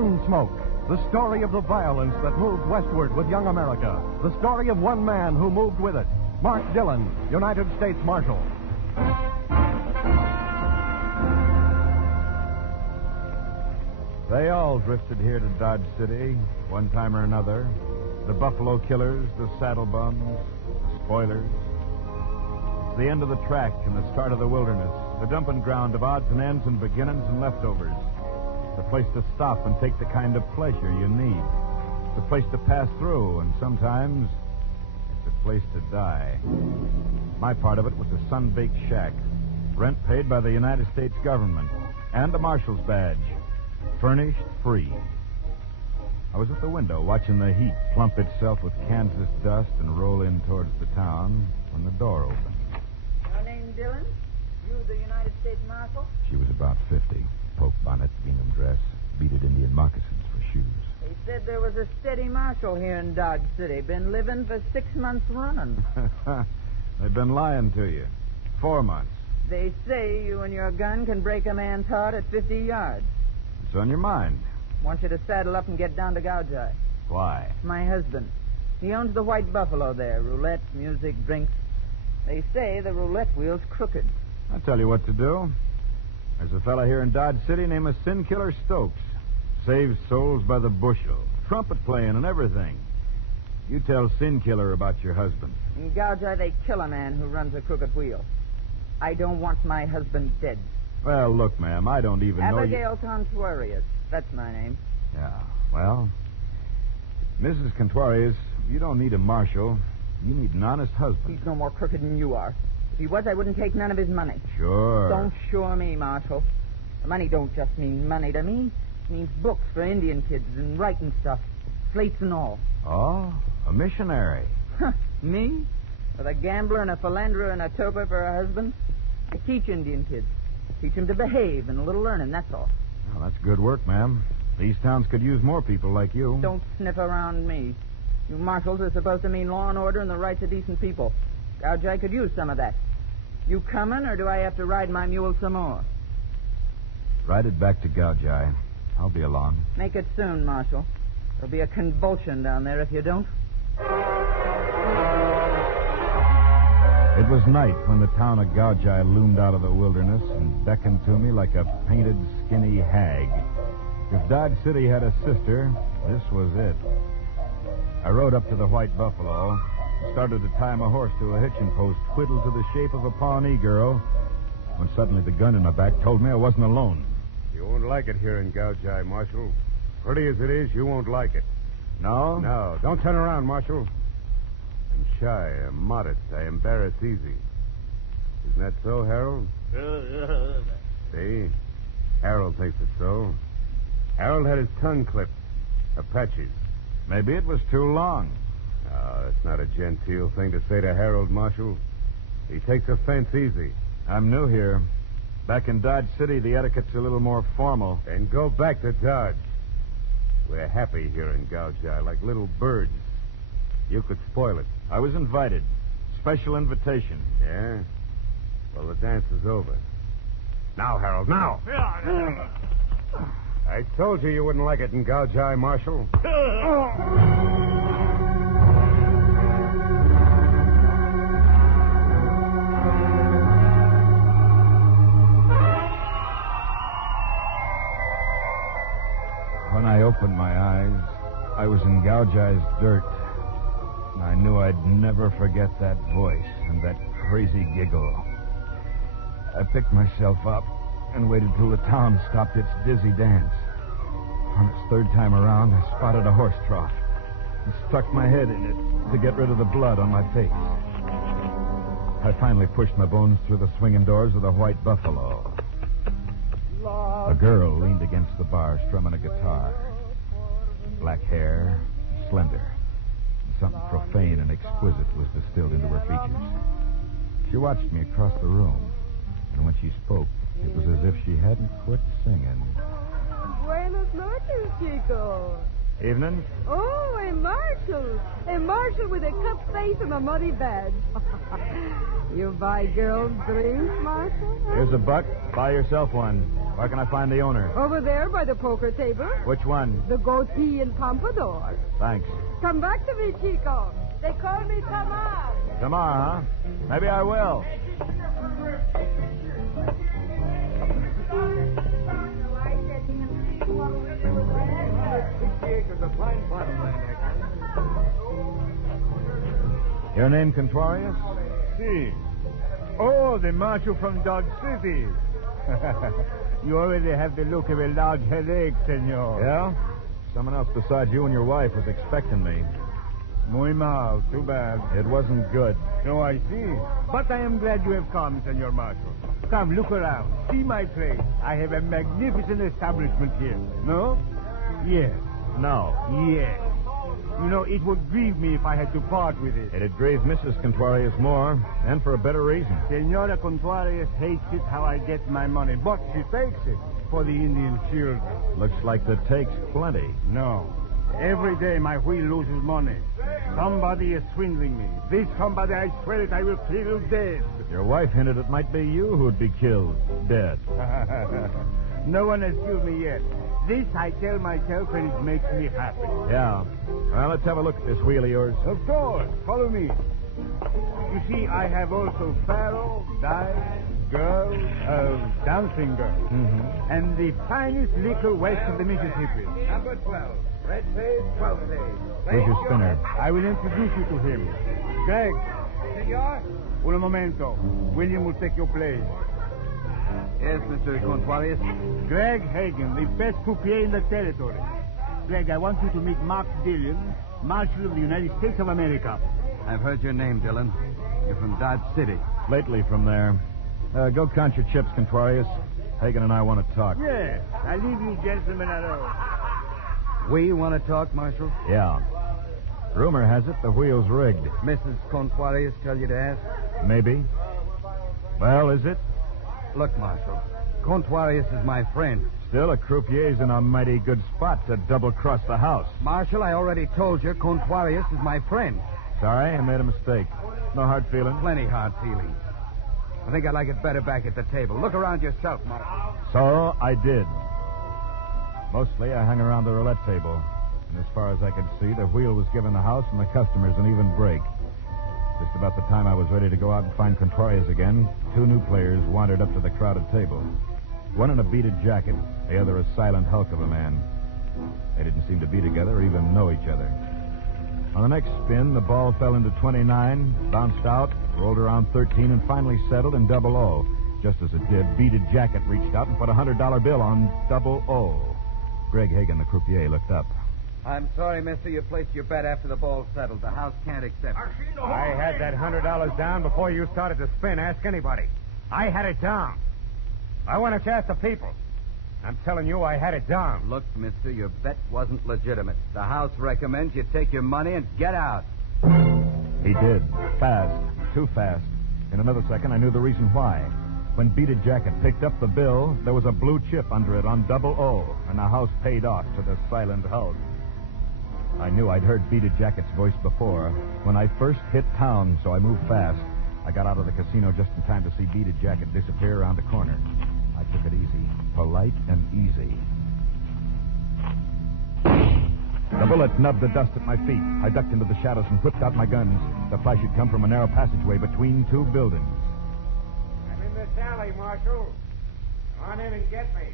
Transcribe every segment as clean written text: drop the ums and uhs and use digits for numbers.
Gunsmoke, the story of the violence that moved westward with young America. The story of one man who moved with it. Mark Dillon, United States Marshal. They all drifted here to Dodge City, one time or another. The Buffalo Killers, the Saddle Bums, the Spoilers. It's the end of the track and the start of the wilderness, the dumping ground of odds and ends and beginnings and leftovers. The place to stop and take the kind of pleasure you need. The place to pass through, and sometimes it's a place to die. My part of it was a sun-baked shack, rent paid by the United States government, and a marshal's badge, furnished free. I was at the window watching the heat plump itself with Kansas dust and roll in towards the town when the door opened. Your name Dillon? You the United States Marshal? She was about 50. Poke bonnet, gingham dress, beaded Indian moccasins for shoes. They said there was a steady marshal here in Dodge City. Been living for 6 months running. They've been lying to you. 4 months. They say you and your gun can break a man's heart at 50 yards. It's on your mind. Want you to saddle up and get down to Gouge. Why? My husband. He owns the White Buffalo there. Roulette, music, drinks. They say the roulette wheel's crooked. I'll tell you what to do. There's a fella here in Dodge City named a Sin Killer Stokes. Saves souls by the bushel. Trumpet playing and everything. You tell Sin Killer about your husband. In Gouge, they kill a man who runs a crooked wheel. I don't want my husband dead. Well, look, ma'am, I don't even know you... Abigail Contuarius. That's my name. Yeah, well, Mrs. Contuarius, you don't need a marshal. You need an honest husband. He's no more crooked than you are. If he was, I wouldn't take none of his money. Sure. Don't sure me, Marshal. The money don't just mean money to me. It means books for Indian kids and writing stuff. Slates and all. Oh, a missionary. Me? With a gambler and a philanderer and a toper for a husband? I teach Indian kids. Teach them to behave and a little learning, that's all. Well, that's good work, ma'am. These towns could use more people like you. Don't sniff around me. You marshals are supposed to mean law and order and the rights of decent people. Gouge, I could use some of that. You coming, or do I have to ride my mule some more? Ride it back to Gouge. I'll be along. Make it soon, Marshal. There'll be a convulsion down there if you don't. It was night when the town of Gouge loomed out of the wilderness and beckoned to me like a painted, skinny hag. If Dodge City had a sister, this was it. I rode up to the White Buffalo and started to tie my horse to a hitching post twiddled to the shape of a Pawnee girl when suddenly the gun in my back told me I wasn't alone. You won't like it here in Gouge, Marshal. Pretty as it is, you won't like it. No? No, don't turn around, Marshal. I'm shy, I'm modest, I embarrass easy. Isn't that so, Harold? See? Harold thinks it's so. Harold had his tongue clipped. Apaches. Maybe it was too long. No, that's not a genteel thing to say to Harold, Marshal. He takes offense easy. I'm new here. Back in Dodge City, the etiquette's a little more formal. Then go back to Dodge. We're happy here in Gouge, like little birds. You could spoil it. I was invited. Special invitation. Yeah? Well, the dance is over. Now, Harold, now! I told you wouldn't like it in Gouge, Marshal. When I opened my eyes, I was in Gouge's dirt. And I knew I'd never forget that voice and that crazy giggle. I picked myself up and waited till the town stopped its dizzy dance. On its third time around, I spotted a horse trough and stuck my head in it to get rid of the blood on my face. I finally pushed my bones through the swinging doors of the White Buffalo. A girl leaned against the bar, strumming a guitar. Black hair, slender. Something profane and exquisite was distilled into her features. She watched me across the room, and when she spoke, it was as if she hadn't quit singing. Buenas noches, Chico. Evening. Oh, a marshal. A marshal with a cut face and a muddy badge. You buy girls drinks, Marshal? Here's a buck. Buy yourself one. Where can I find the owner? Over there by the poker table. Which one? The goatee and pompadour. Thanks. Come back to me, Chico. They call me Tamar. Tomorrow, huh? Maybe I will. Your name, Contrarius? Si. Oh, the marshal from Dodge City. You already have the look of a large headache, senor. Yeah? Someone else besides you and your wife was expecting me. Muy mal. Too bad. It wasn't good. So I see. But I am glad you have come, Senor Marshal. Come, look around. See my place. I have a magnificent establishment here. No? Yes. No. Yes. You know, it would grieve me if I had to part with it. It'd grieve Mrs. Contrarius more, and for a better reason. Senora Contrarius hates it how I get my money, but she takes it for the Indian children. Looks like the take's plenty. No. Every day my wheel loses money. Somebody is swindling me. This somebody, I swear it, I will kill dead. Your wife hinted it might be you who'd be killed, dead. No one has killed me yet. This I tell myself, and it makes me happy. Yeah. Well, let's have a look at this wheel of yours. Of course. Follow me. You see, I have also faro, dice, girls, dancing girls. Mm-hmm. And the finest liquor west of the Mississippi. Number 12. Red face, 12 face. Where's your spinner? I will introduce you to him. Greg. Senor? Un momento. William will take your place. Yes, Mr. Contrarius. Greg Hagen, the best croupier in the territory. Greg, I want you to meet Mark Dillon, Marshal of the United States of America. I've heard your name, Dillon. You're from Dodge City. Lately from there. Go count your chips, Contrarius. Hagen and I want to talk. Yes, I leave you gentlemen alone. We want to talk, Marshal? Yeah. Rumor has it the wheel's rigged. Mrs. Contrarius tell you to ask? Maybe. Well, is it? Look, Marshal, Contrarius is my friend. Still, a croupier's in a mighty good spot to double-cross the house. Marshal, I already told you Contrarius is my friend. Sorry, I made a mistake. No hard feelings? Plenty hard feelings. I think I like it better back at the table. Look around yourself, Marshal. So, I did. Mostly, I hung around the roulette table. And as far as I could see, the wheel was giving the house and the customers an even break. Just about the time I was ready to go out and find Contrarius again, two new players wandered up to the crowded table. One in a beaded jacket, the other a silent hulk of a man. They didn't seem to be together or even know each other. On the next spin, the ball fell into 29, bounced out, rolled around 13, and finally settled in double O. Just as it did, Beaded Jacket reached out and put a $100 bill on double O. Greg Hagen, the croupier, looked up. I'm sorry, mister, you placed your bet after the ball settled. The house can't accept it. I had that $100 down before you started to spin. Ask anybody. I had it down. I want to ask the people. I'm telling you, I had it down. Look, mister, your bet wasn't legitimate. The house recommends you take your money and get out. He did. Fast. Too fast. In another second, I knew the reason why. When Beaded Jacket picked up the bill, there was a blue chip under it on double O, and the house paid off to the silent hulk. I knew I'd heard Beaded Jacket's voice before. When I first hit town, so I moved fast. I got out of the casino just in time to see Beaded Jacket disappear around the corner. I took it easy. Polite and easy. The bullet nubbed the dust at my feet. I ducked into the shadows and whipped out my guns. The flash had come from a narrow passageway between two buildings. I'm in this alley, Marshal. Come on in and get me.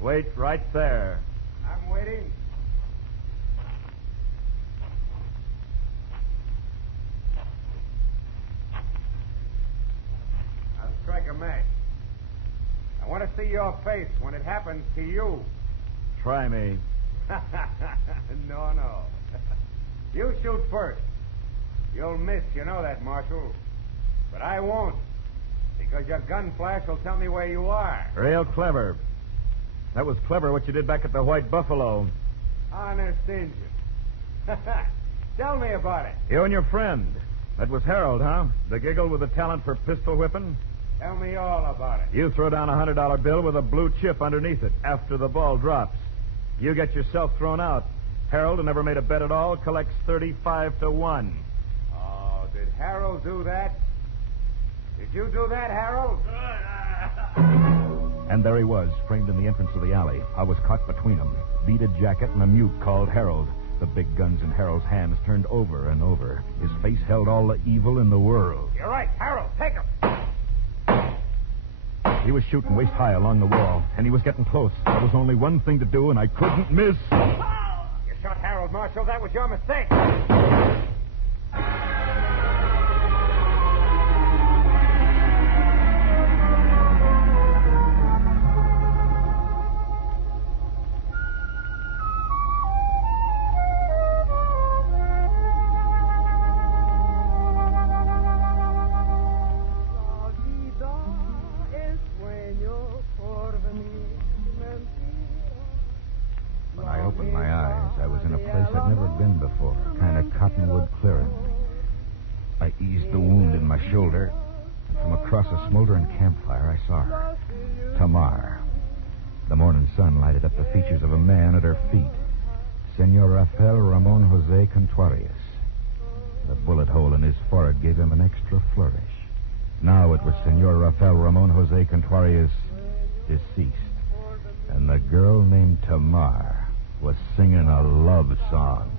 Wait right there. I'm waiting. I'll strike a match. I want to see your face when it happens to you. Try me. No. You shoot first. You'll miss, you know that, Marshal. But I won't, because your gun flash will tell me where you are. Real clever. That was clever what you did back at the White Buffalo. Honest Injun. Tell me about it. You and your friend. That was Harold, huh? The giggle with the talent for pistol whipping? Tell me all about it. You throw down a $100 bill with a blue chip underneath it after the ball drops. You get yourself thrown out. Harold, who never made a bet at all, collects 35 to 1. Oh, did Harold do that? Did you do that, Harold? And there he was, framed in the entrance of the alley. I was caught between them. Beaded jacket and a mute called Harold. The big guns in Harold's hands turned over and over. His face held all the evil in the world. You're right, Harold. Take him. He was shooting waist high along the wall, and he was getting close. There was only one thing to do, and I couldn't miss. You shot Harold, Marshal. That was your mistake. When I opened my eyes, I was in a place I'd never been before, a kind of cottonwood clearing. I eased the wound in my shoulder, and from across a smoldering campfire, I saw her. Tamar. The morning sun lighted up the features of a man at her feet. Senor Rafael Ramon Jose Contuarius. The bullet hole in his forehead gave him an extra flourish. Now it was Senor Rafael Ramon Jose Contuarius, deceased. And the girl named Tamar was singing a love song.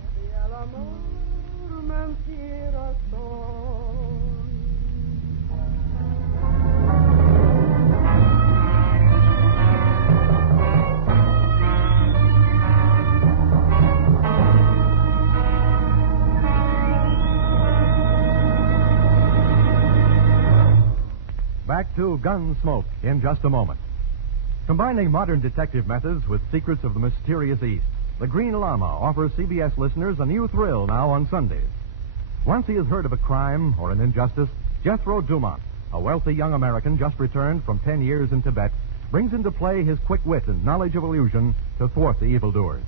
Back to Gunsmoke in just a moment. Combining modern detective methods with secrets of the mysterious East, the Green Llama offers CBS listeners a new thrill now on Sundays. Once he has heard of a crime or an injustice, Jethro Dumont, a wealthy young American just returned from 10 years in Tibet, brings into play his quick wit and knowledge of illusion to thwart the evildoers.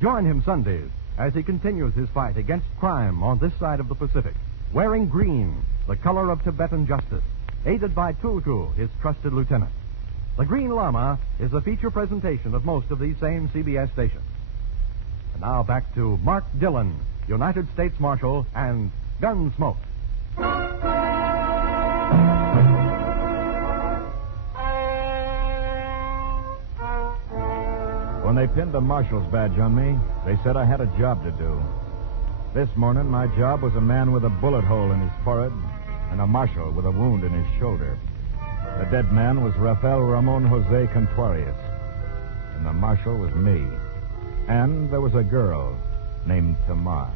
Join him Sundays as he continues his fight against crime on this side of the Pacific, wearing green, the color of Tibetan justice, aided by Tulku, his trusted lieutenant. The Green Llama is a feature presentation of most of these same CBS stations. And now back to Mark Dillon, United States Marshal, and Gunsmoke. When they pinned the marshal's badge on me, they said I had a job to do. This morning, my job was a man with a bullet hole in his forehead and a marshal with a wound in his shoulder. The dead man was Rafael Ramon Jose Contuarius, and the marshal was me. And there was a girl named Tamar.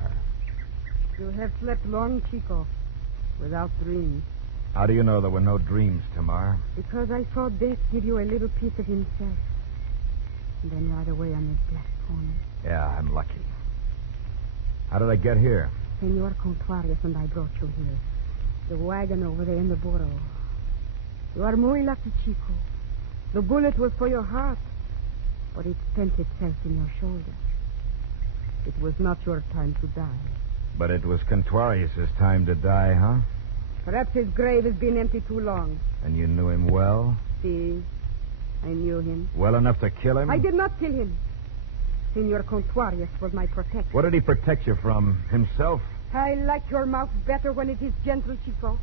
You have slept long, Chico, without dreams. How do you know there were no dreams, Tamar? Because I saw Death give you a little piece of himself, and then ride away on his black pony. Yeah, I'm lucky. How did I get here? Senor Contuarius and I brought you here. The wagon over there in the burro. You are muy lucky, Chico. The bullet was for your heart, but it spent itself in your shoulder. It was not your time to die. But it was Contuarius' time to die, huh? Perhaps his grave has been empty too long. And you knew him well? See, I knew him. Well enough to kill him? I did not kill him. Senor Contuarius was my protector. What did he protect you from? Himself? I like your mouth better when it is gentle, Chico.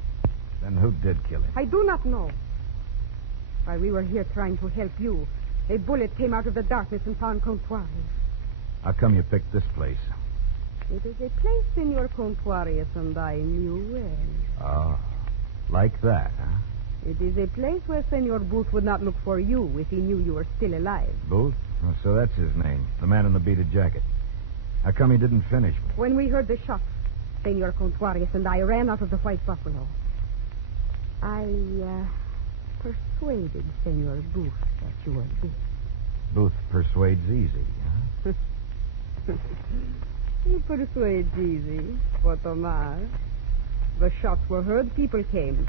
Then who did kill him? I do not know. While we were here trying to help you, a bullet came out of the darkness and found Contuarius. How come you picked this place? It is a place Senor Contuarius and I knew well. Oh, like that, huh? It is a place where Senor Booth would not look for you if he knew you were still alive. Booth? Oh, so that's his name, the man in the beaded jacket. How come he didn't finish me? When we heard the shots, Senor Contuarius and I ran out of the White Buffalo. I persuaded Senor Booth that you were dead. Booth persuades easy, huh? He persuades easy, for Tomar. The shots were heard, people came.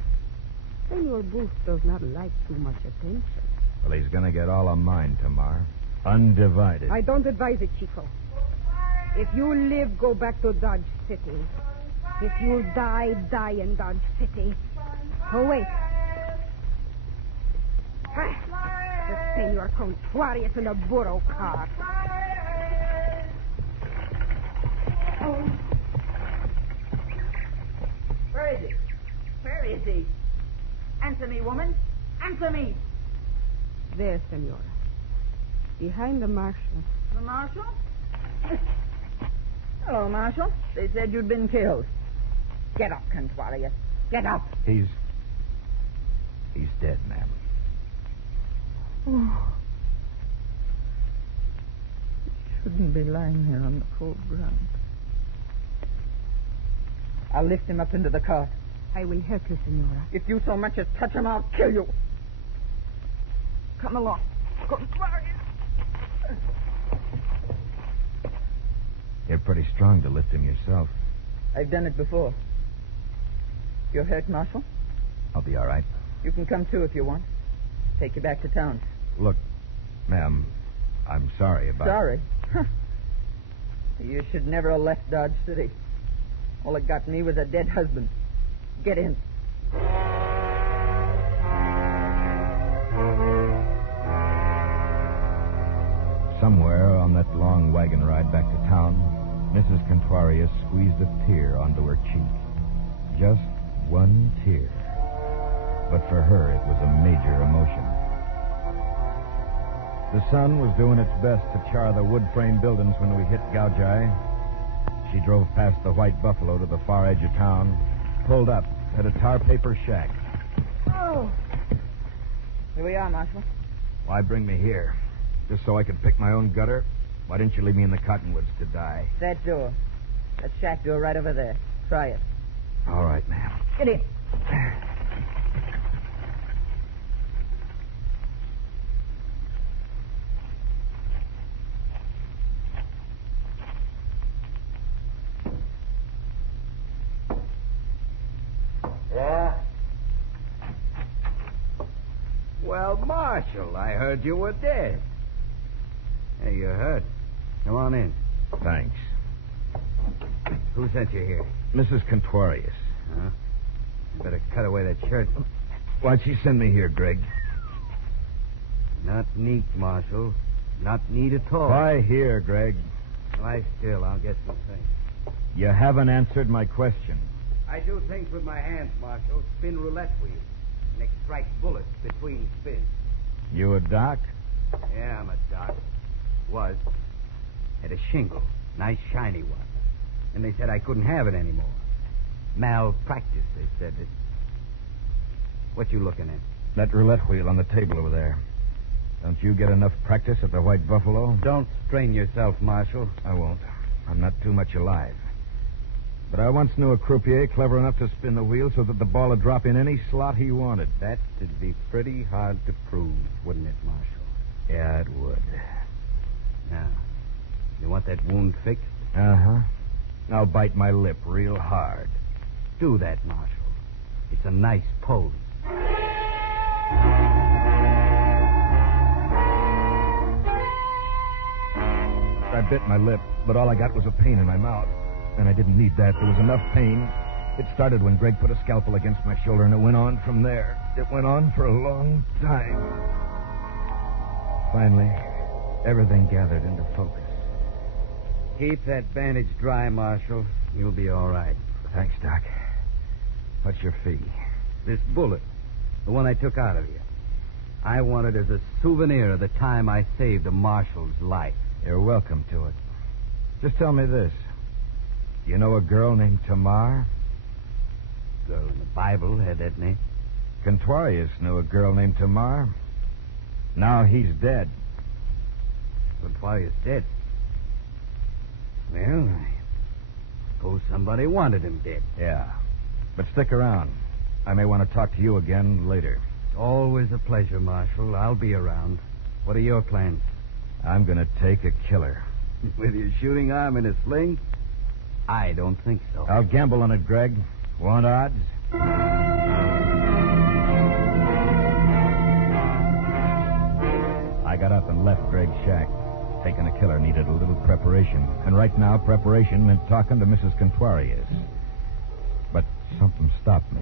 Senor Booth does not like too much attention. Well, he's going to get all of mine, Tamar. Undivided. I don't advise it, Chico. If you live, go back to Dodge City. If you die, die in Dodge City. Oh, wait. The Senor Contuarius in a burro cart. Where is he? Where is he? Answer me, woman. Answer me. There, senora. Behind the marshal. The marshal? Hello, Marshal. They said you'd been killed. Get up, Conrad. Get up. He's dead, ma'am. Oh. He shouldn't be lying here on the cold ground. I'll lift him up into the cart. I will help you, senora. If you so much as touch him, I'll kill you. Come along. Conrad. You're pretty strong to lift him yourself. I've done it before. You're hurt, Marshal? I'll be all right. You can come too if you want. Take you back to town. Look, ma'am, I'm sorry about... Sorry? You should never have left Dodge City. All it got me was a dead husband. Get in. Somewhere on that long wagon ride back to town, Mrs. Conrad squeezed a tear onto her cheek. Just one tear. But for her, it was a major emotion. The sun was doing its best to char the wood frame buildings when we hit Gouge. She drove past the White Buffalo to the far edge of town, pulled up at a tar paper shack. Oh. Here we are, Marshal. Why bring me here? Just so I could pick my own gutter? Why didn't you leave me in the cottonwoods to die? That door. That shack door right over there. Try it. All right, ma'am. Get in. Yeah? Well, Marshal, I heard you were dead. Hey, you're hurt. Come on in. Thanks. Who sent you here? Mrs. Conrad. Huh? You better cut away that shirt. Why'd she send me here, Greg? Not neat, Marshal. Not neat at all. Why here, Greg? Lie still. I'll get some things. You haven't answered my question. I do things with my hands, Marshal. Spin roulette wheels and extract bullets between spins. You a doc? Yeah, I'm a doc. Was. Had a shingle. Nice, shiny one. And they said I couldn't have it anymore. Malpractice, they said. What you looking at? That roulette wheel on the table over there. Don't you get enough practice at the White Buffalo? Don't strain yourself, Marshal. I won't. I'm not too much alive. But I once knew a croupier clever enough to spin the wheel so that the ball would drop in any slot he wanted. That'd be pretty hard to prove, wouldn't it, Marshal? Yeah, it would. Now, you want that wound fixed? Uh-huh. I'll bite my lip real hard. Do that, Marshal. It's a nice pose. I bit my lip, but all I got was a pain in my mouth. And I didn't need that. There was enough pain. It started when Greg put a scalpel against my shoulder, and it went on from there. It went on for a long time. Finally, everything gathered into focus. Keep that bandage dry, Marshal. You'll be all right. Thanks, Doc. What's your fee? This bullet, the one I took out of you, I want it as a souvenir of the time I saved a marshal's life. You're welcome to it. Just tell me this. You know a girl named Tamar? Girl in the Bible had that name. Conrad knew a girl named Tamar. Now he's dead. Conrad is dead. Well, I suppose somebody wanted him dead. Yeah. But stick around. I may want to talk to you again later. It's always a pleasure, Marshal. I'll be around. What are your plans? I'm going to take a killer. With your shooting arm in a sling? I don't think so. I'll gamble on it, Greg. Want odds? I got up and left Greg's shack. Taking a killer needed a little preparation. And right now, preparation meant talking to Mrs. Conrad. But something stopped me.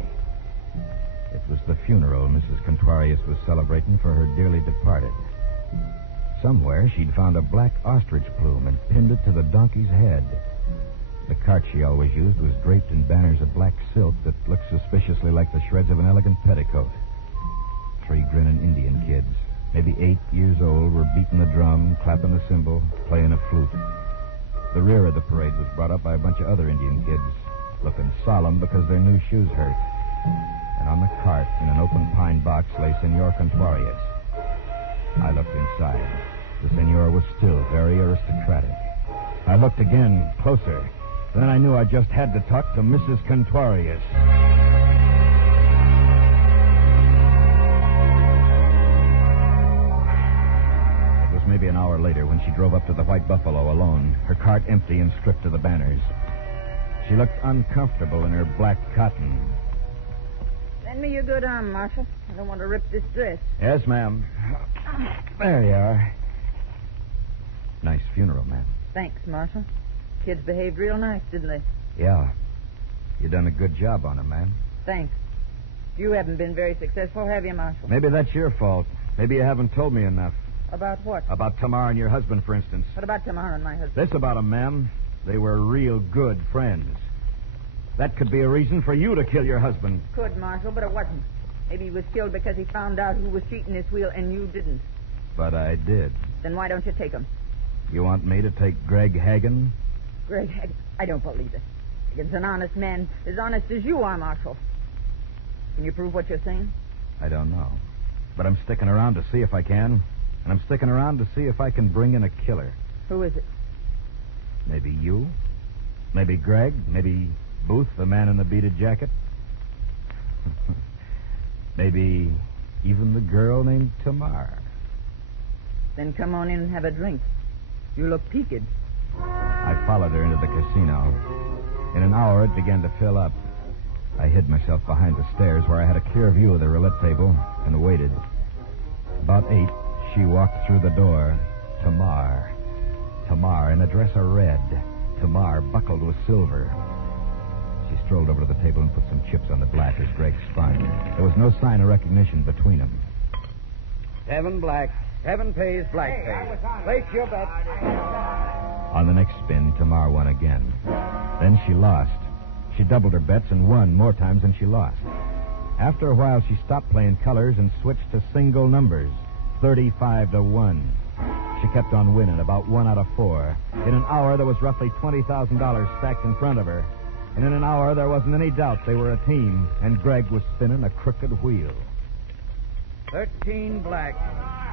It was the funeral Mrs. Conrad was celebrating for her dearly departed. Somewhere she'd found a black ostrich plume and pinned it to the donkey's head. The cart she always used was draped in banners of black silk that looked suspiciously like the shreds of an elegant petticoat. 3 grinning Indian kids, maybe 8 years old, were beating the drum, clapping the cymbal, playing a flute. The rear of the parade was brought up by a bunch of other Indian kids, looking solemn because their new shoes hurt. And on the cart, in an open pine box, lay Senor Contuarius. I looked inside. The senor was still very aristocratic. I looked again, closer. Then I knew I just had to talk to Mrs. Contuarius. It was maybe an hour later when she drove up to the White Buffalo alone, her cart empty and stripped of the banners. She looked uncomfortable in her black cotton. Lend me your good arm, Marshal. I don't want to rip this dress. Yes, ma'am. There you are. Nice funeral, ma'am. Thanks, Marshal. Kids behaved real nice, didn't they? Yeah. You done a good job on them, ma'am. Thanks. You haven't been very successful, have you, Marshal? Maybe that's your fault. Maybe you haven't told me enough. About what? About Tamar and your husband, for instance. What about Tamar and my husband? This about them, ma'am. They were real good friends. That could be a reason for you to kill your husband. Could, Marshal, but it wasn't. Maybe he was killed because he found out who was cheating his wheel and you didn't. But I did. Then why don't you take him? You want me to take Greg Hagen? Greg, I don't believe it. Hagen's an honest man, as honest as you are, Marshal. Can you prove what you're saying? I don't know. But I'm sticking around to see if I can. And I'm sticking around to see if I can bring in a killer. Who is it? Maybe you? Maybe Greg? Maybe Booth, the man in the beaded jacket? Maybe even the girl named Tamar. Then come on in and have a drink. You look peaked. I followed her into the casino. In an hour, it began to fill up. I hid myself behind the stairs where I had a clear view of the roulette table and waited. About 8, she walked through the door. Tamar. Tamar in a dress of red. Tamar buckled with silver. She strolled over to the table and put some chips on the black as Greg spun. There was no sign of recognition between them. 7 black. 7 pays, black pays. Place your bet. On the next spin, Tamar won again. Then she lost. She doubled her bets and won more times than she lost. After a while, she stopped playing colors and switched to single numbers, 35-1. She kept on winning, about 1 out of 4. In an hour, there was roughly $20,000 stacked in front of her. And in an hour, there wasn't any doubt they were a team, and Greg was spinning a crooked wheel. 13 black.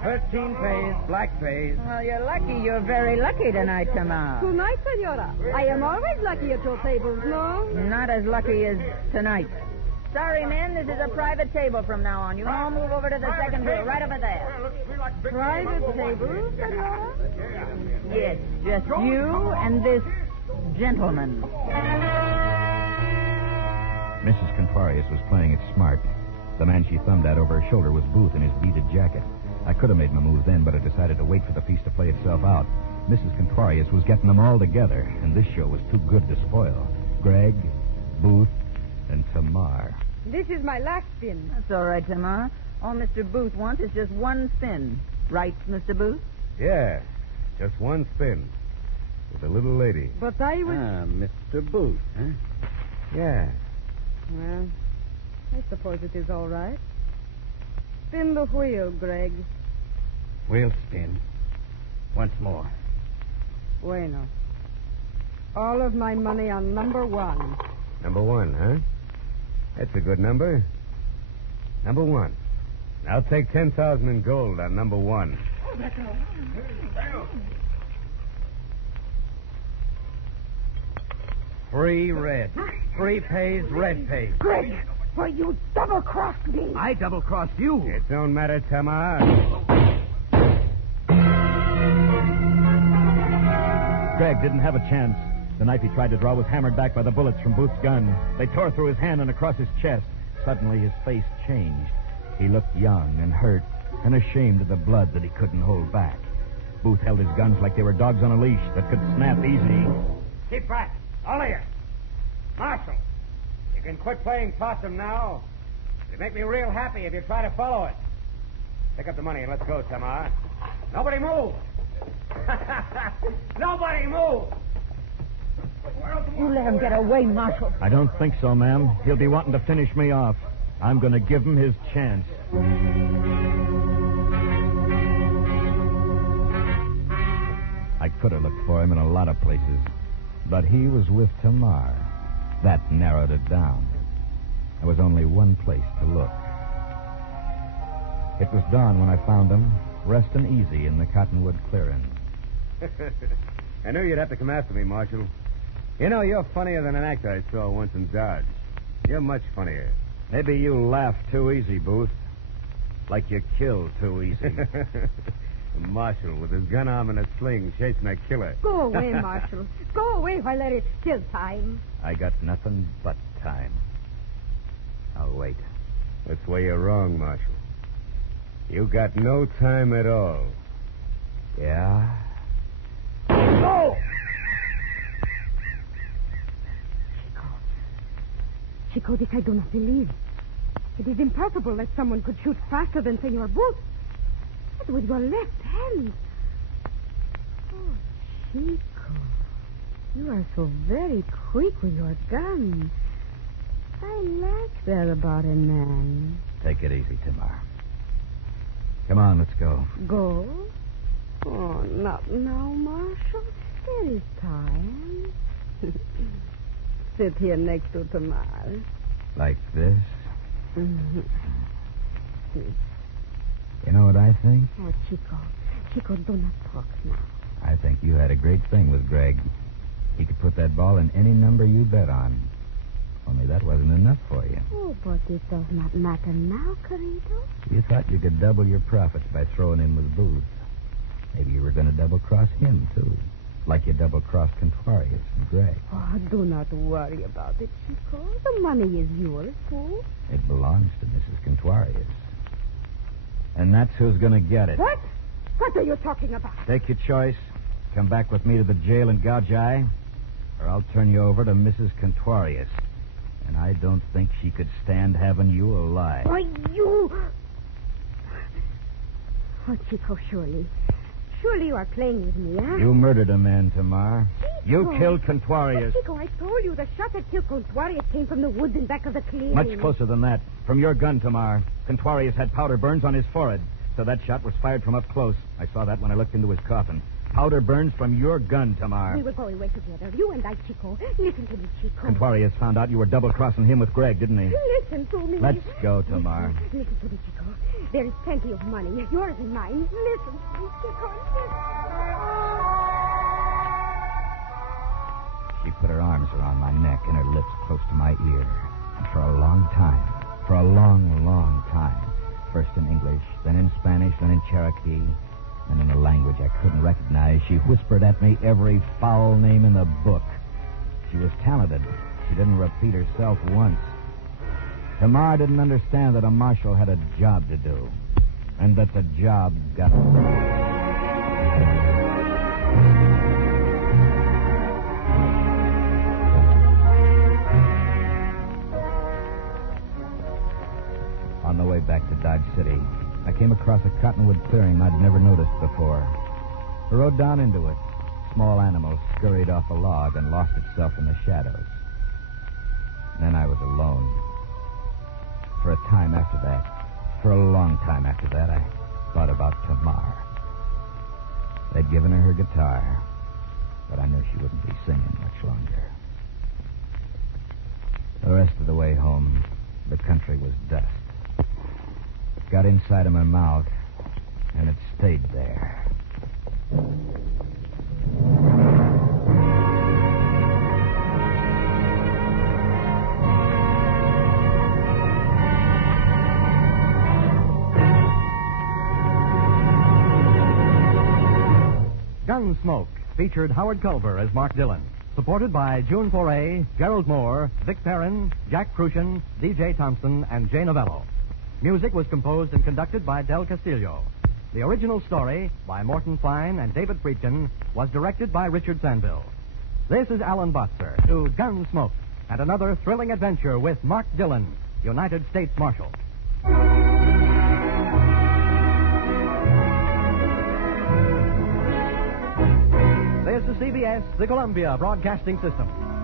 13 pays, black pays. Well, you're lucky. You're very lucky tonight, Tamar. Tonight, senora. I am always lucky at your tables, no? Not as lucky as tonight. Sorry, men, this is a private table from now on. You can all move over to the second row, right over there. Private table, senora? Yes, just you and this gentleman. Mrs. Contuarius was playing it smart. The man she thumbed at over her shoulder was Booth in his beaded jacket. I could have made my move then, but I decided to wait for the piece to play itself out. Mrs. Contuarius was getting them all together, and this show was too good to spoil. Greg, Booth, and Tamar. This is my last spin. That's all right, Tamar. All Mr. Booth wants is just one spin. Right, Mr. Booth? Yeah, just one spin. With a little lady. But I was... Mr. Booth, huh? Yeah. Well, I suppose it is all right. Spin the wheel, Greg. We'll spin. Once more. Bueno. All of my money on number 1. Number 1, huh? That's a good number. Number 1. I'll take 10,000 in gold on number 1. Three red. 3 pays, red pays. Greg, why you double-crossed me. I double-crossed you. It don't matter, Tamar. Greg didn't have a chance. The knife he tried to draw was hammered back by the bullets from Booth's gun. They tore through his hand and across his chest. Suddenly, his face changed. He looked young and hurt and ashamed of the blood that he couldn't hold back. Booth held his guns like they were dogs on a leash that could snap easy. Keep back. All of you. Marshal, you can quit playing possum now. It'd make me real happy if you try to follow it. Pick up the money and let's go, Tamar. Nobody move. Nobody move. You let him get away, Marshal. I don't think so, ma'am. He'll be wanting to finish me off. I'm going to give him his chance. I could have looked for him in a lot of places, but he was with Tamar. That narrowed it down. There was only one place to look. It was dawn when I found him, resting easy in the cottonwood clearing. I knew you'd have to come after me, Marshal. You know, you're funnier than an actor I saw once in Dodge. You're much funnier. Maybe you laugh too easy, Booth. Like you kill too easy. Marshal, with his gun arm and a sling, chasing a killer. Go away, Marshal. Go away while there is still time. I got nothing but time. I'll wait. That's where you're wrong, Marshal. You got no time at all. Yeah? Go! Chico, this I do not believe. It is impossible that someone could shoot faster than Senor Booth. But with your left hand. Oh, Chico. You are so very quick with your gun. I like that about a man. Take it easy, Tamar. Come on, let's go. Go? Oh, not now, Marshal. There is time. Sit here next to Tamar. Like this? Mm-hmm. You know what I think? Oh, Chico. Chico, do not talk now. I think you had a great thing with Greg. He could put that ball in any number you bet on. Only that wasn't enough for you. Oh, but it does not matter now, Carito. You thought you could double your profits by throwing in with Booth. Maybe you were going to double-cross him, too. Like you double-crossed Contorius and Greg. Oh, do not worry about it, Chico. The money is yours, too. It belongs to Mrs. Contorius. And that's who's going to get it. What? What are you talking about? Take your choice. Come back with me to the jail in Gouge, or I'll turn you over to Mrs. Contorius. And I don't think she could stand having you alive. Why, you... Oh, Chico, surely. Surely you are playing with me, huh? You murdered a man, Tamar. Chico. You killed Contorius. But, Chico, I told you the shot that killed Contorius came from the woods in back of the clearing. Much closer than that. From your gun, Tamar. Contorius had powder burns on his forehead, so that shot was fired from up close. I saw that when I looked into his coffin. Powder burns from your gun, Tamar. We will go away together, you and I, Chico. Listen to me, Chico. Contorius found out you were double-crossing him with Greg, didn't he? Listen to me. Let's go, Tamar. Listen to me, Chico. There is plenty of money, yours and mine. Listen to me, Chico. She put her arms around my neck and her lips close to my ear. And for a long time, for a long, long time, first in English, then in Spanish, then in Cherokee, and in a language I couldn't recognize, she whispered at me every foul name in the book. She was talented. She didn't repeat herself once. Tamar didn't understand that a marshal had a job to do, and that the job got On the way back to Dodge City, I came across a cottonwood clearing I'd never noticed before. I rode down into it. Small animal scurried off a log and lost itself in the shadows. Then I was alone. For a time after that, for a long time after that, I thought about Tamar. They'd given her guitar, but I knew she wouldn't be singing much longer. The rest of the way home, the country was dust. It got inside of my mouth, and it stayed there. Gunsmoke featured Howard Culver as Mark Dillon, supported by June Foray, Gerald Moore, Vic Perrin, Jack Crucian, D.J. Thompson, and Jay Novello. Music was composed and conducted by Del Castillo. The original story, by Morton Fine and David Friedkin, was directed by Richard Sandville. This is Alan Botzer to Gunsmoke, and another thrilling adventure with Mark Dillon, United States Marshal. This is CBS, the Columbia Broadcasting System.